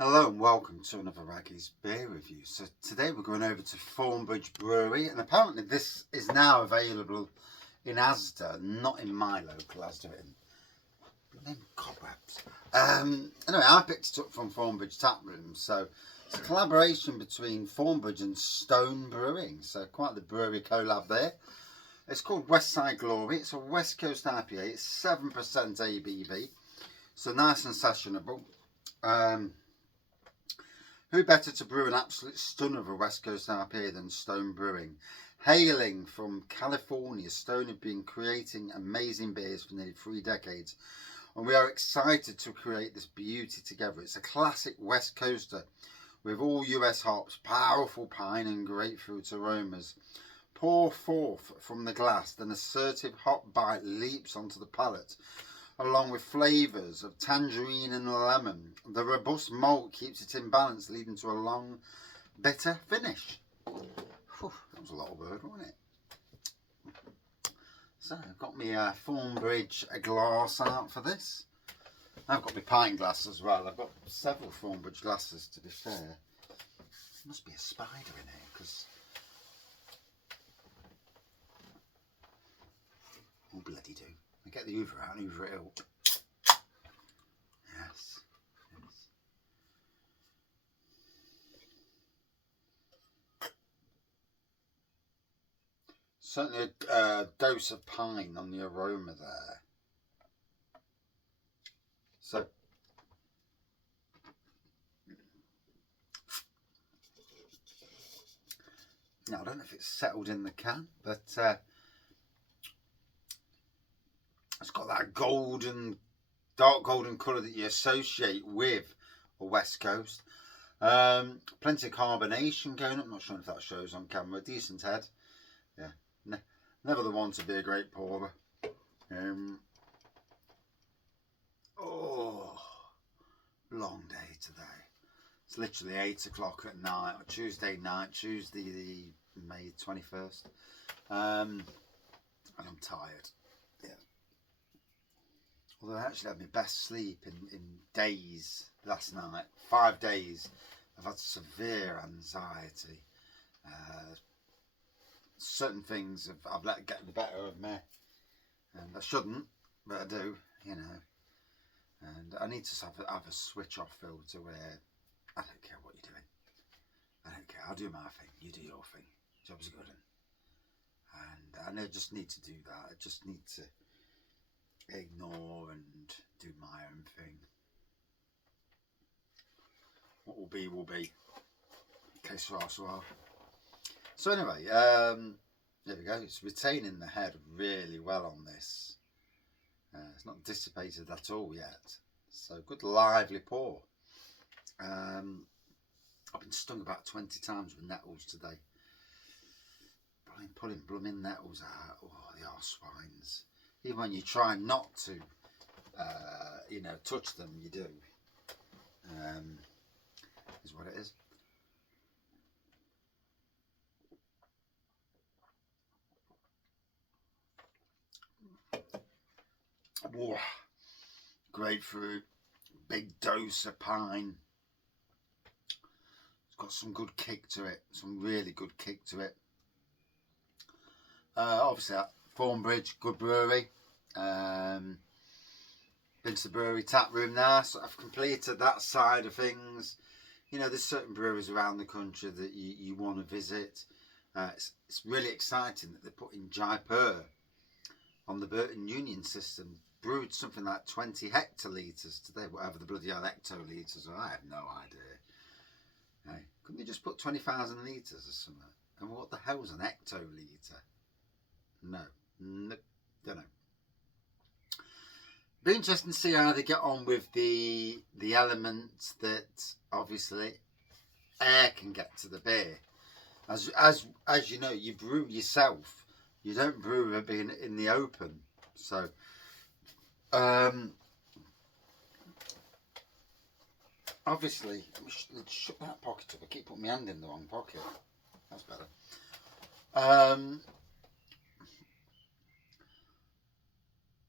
Hello and welcome to another Raggy's beer review. So today we're going over to Thornbridge Brewery, and apparently this is now available in Asda, not in my local Asda, in cobwebs. Anyway, I picked it up from Thornbridge Tap Room, so it's a collaboration between Thornbridge and Stone Brewing, so quite the brewery collab there. It's called West Side Glory. It's a West Coast IPA. It's 7% ABV, so nice and sessionable. Who better to brew an absolute stunner of a West Coast IPA than Stone Brewing? Hailing from California, Stone have been creating amazing beers for nearly 3 decades, and we are excited to create this beauty together. It's a classic West Coaster with all US hops, powerful pine and grapefruit aromas. Pour forth from the glass, then assertive hop bite leaps onto the palate, along with flavours of tangerine and lemon. The robust malt keeps it in balance, leading to a long, bitter finish. Whew, that was a lot of word, wasn't it? So I've got my Thornbridge glass out for this. I've got my pint glass as well. I've got several Thornbridge glasses, to be fair. There must be a spider in here, because... oh, bloody do. I get the hoover out and hoover it up. Yes. Certainly a dose of pine on the aroma there. So, now I don't know if it's settled in the can, but it's got that golden, dark golden colour that you associate with a West Coast. Plenty of carbonation going up. Not sure if that shows on camera. Decent head. Yeah, never the one to be a great pourer. Oh, long day today. It's literally 8 o'clock at night, or Tuesday night, Tuesday the May 21st. And I'm tired. Yeah. Although I actually had my best sleep in days last night. 5 days. I've had severe anxiety. Certain things I've let get the better of me, and I shouldn't, but I do, you know. And I need to have a switch off filter where I don't care what you're doing. I don't care. I'll do my thing. You do your thing. Job's good. And I just need to do that. I just need to ignore and do my own thing. What will be, will be. Case for us well. So anyway, there we go. It's retaining the head really well on this. It's not dissipated at all yet. So good lively pour. I've been stung about 20 times with nettles today. Pulling blooming nettles out. Oh, they are swines. Even when you try not to, you know, touch them, you do. Is what it is. Oh, grapefruit, big dose of pine. It's got some good kick to it, some really good kick to it. Obviously, Thornbridge, good brewery. Been to the brewery tap room now, so I've completed that side of things. You know, there's certain breweries around the country that you want to visit. It's really exciting that they're putting Jaipur on the Burton Union system. Brewed something like 20 hectolitres today, whatever the bloody hell hectolitres are. I have no idea. Hey, couldn't they just put 20,000 litres or something? And what the hell's an hectolitre? No, don't know. Be interesting to see how they get on with the elements that obviously air can get to the beer. As you know, you brew yourself. You don't brew it being in the open. So, obviously, let's shut that pocket up. I keep putting my hand in the wrong pocket. That's better.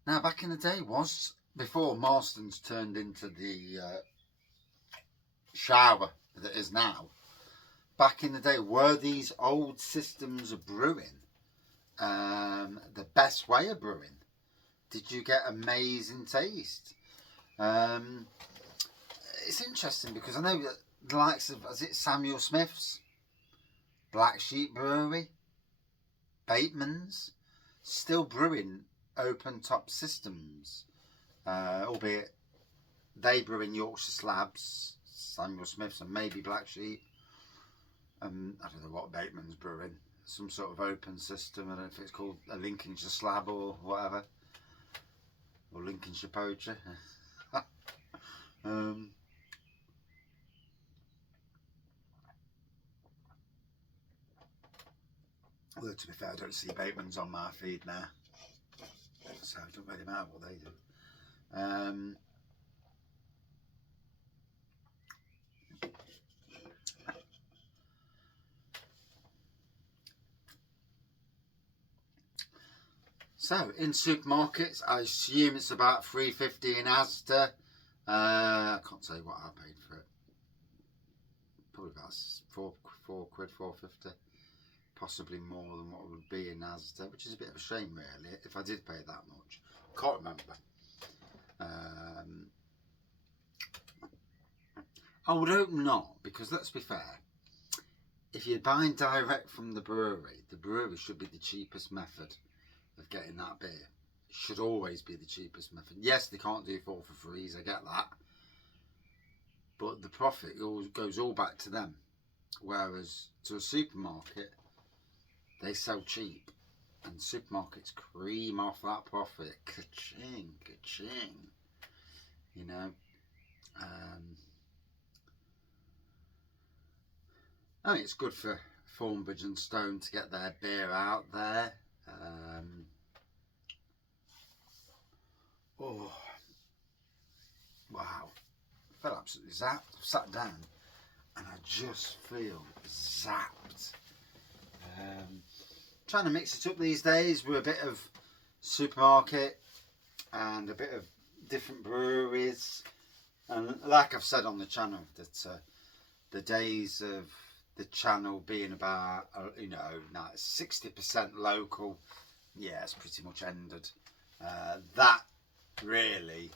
Now, back in the day was before Marston's turned into the shower that is now, back in the day, were these old systems of brewing the best way of brewing? Did you get amazing taste? It's interesting because I know that the likes of, is it Samuel Smith's, Black Sheep Brewery, Bateman's, still brewing open top systems, albeit they brew in Yorkshire slabs, Samuel Smith's and maybe Black Sheep. I don't know what Bateman's brewing, some sort of open system. I don't know if it's called a Lincolnshire slab or whatever, or Lincolnshire poacher. Well, to be fair, I don't see Bateman's on my feed now, so it doesn't really matter what they do. So, in supermarkets, I assume it's about $3.50 in Asda. I can't tell you what I paid for it. Probably about four quid, $4.50. Possibly more than what it would be in Asda, which is a bit of a shame, really, if I did pay that much. Can't remember. I would hope not, because let's be fair. If you're buying direct from the brewery should be the cheapest method of getting that beer. It should always be the cheapest method. Yes, they can't do 4 for 3s, I get that. But the profit goes all back to them. Whereas to a supermarket, they sell cheap. And supermarkets cream off that profit. Ka-ching, ka-ching. You know. I mean, it's good for Thornbridge and Stone to get their beer out there. Oh, wow. I felt absolutely zapped. I've sat down and I just feel zapped. Trying to mix it up these days with a bit of supermarket and a bit of different breweries. And like I've said on the channel, that the days of the channel being about, you know, now 60% local, yeah, it's pretty much ended. That really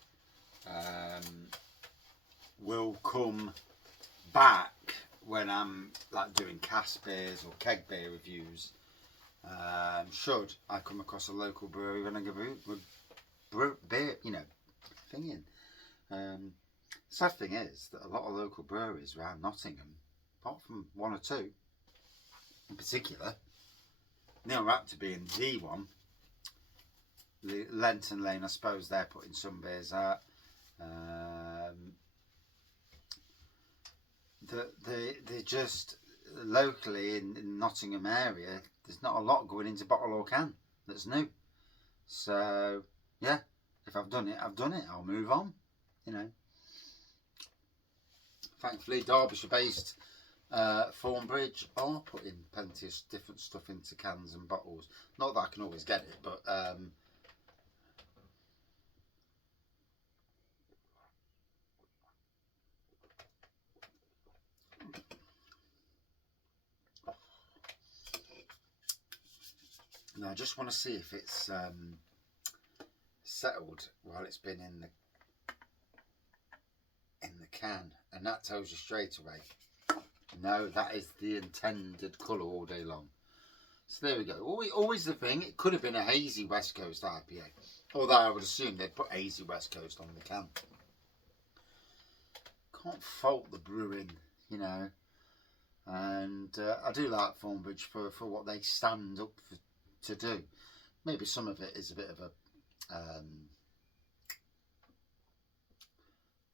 will come back when I'm like doing cask beers or keg beer reviews. Should I come across a local brewery when I go beer, you know, thinging. Sad thing is that a lot of local breweries around Nottingham, apart from 1 or 2 in particular, Neil Raptor being the one, Lenton Lane, I suppose they're putting some beers out. They just locally in Nottingham area, there's not a lot going into bottle or can that's new. So yeah, if I've done it, I've done it. I'll move on, you know. Thankfully, Derbyshire-based Thornbridge are putting plenty of different stuff into cans and bottles. Not that I can always get it, but now I just want to see if it's settled while it's been in the can, and that tells you straight away. No, that is the intended colour all day long. So there we go. Always the thing, it could have been a hazy West Coast IPA, although I would assume they'd put hazy West Coast on the can. Can't fault the brewing, you know. And I do like Thornbridge for what they stand up to do. Maybe some of it is a bit of a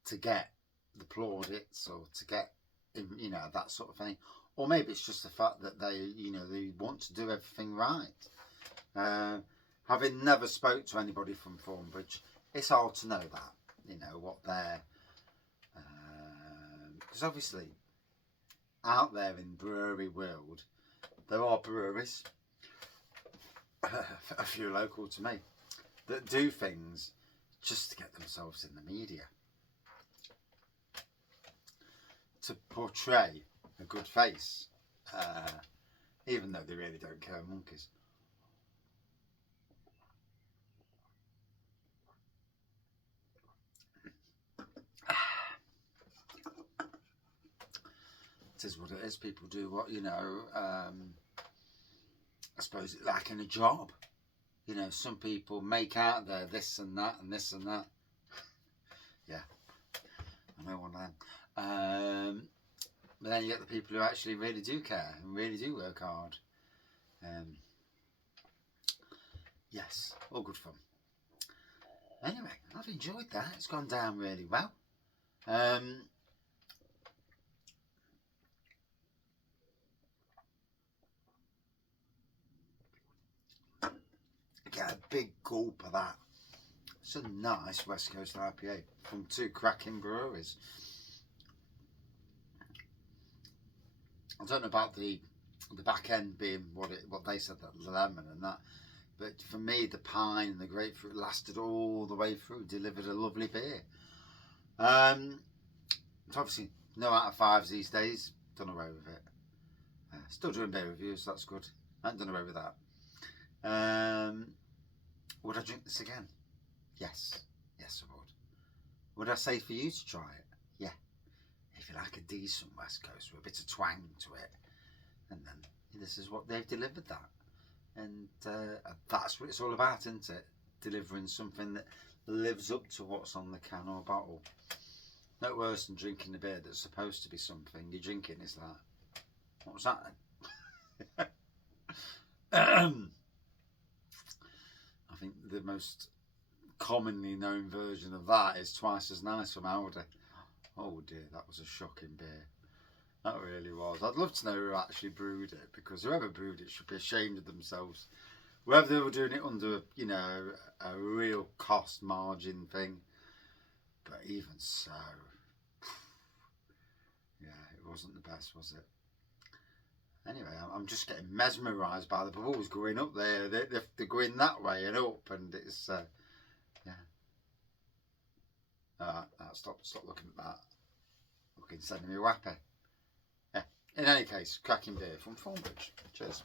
to get the plaudits or to get, you know, that sort of thing, or maybe it's just the fact that they, you know, they want to do everything right. Having never spoke to anybody from Thornbridge, it's hard to know that, you know, what they're because obviously out there in brewery world there are breweries, a few local to me, that do things just to get themselves in the media, portray a good face, even though they really don't care, monkeys. It is what it is. People do what, you know, I suppose like in a job. You know, some people make out there this and that and this and that. Yeah, I know one of them. But then you get the people who actually really do care and really do work hard. Yes, all good fun. Anyway, I've enjoyed that. It's gone down really well. Get a big gulp of that. It's a nice West Coast IPA from 2 cracking breweries. I don't know about the back end being what they said, that the lemon and that, but for me the pine and the grapefruit lasted all the way through, delivered a lovely beer. It's obviously no out of 5s these days, done away with it. Still doing beer reviews, that's good. I haven't done away with that. Would I drink this again? Yes, yes I would. Would I say for you to try it? Yeah. If you like a decent West Coast with a bit of twang to it, and then this is what they've delivered that, and that's what it's all about, isn't it? Delivering something that lives up to what's on the can or bottle. No worse than drinking a beer that's supposed to be something. You're drinking, it's like, what was that then? I think the most commonly known version of that is Twice as Nice from Aldi. Oh dear, that was a shocking beer. That really was. I'd love to know who actually brewed it, because whoever brewed it should be ashamed of themselves. Whether they were doing it under, you know, a real cost margin thing. But even so, yeah, it wasn't the best, was it? Anyway, I'm just getting mesmerised by the bubbles going up there. They're going that way and up, and it's, yeah. Alright, stop looking at that. Looking, sending me wappy. Yeah. In any case, cracking beer from Thornbridge. Cheers.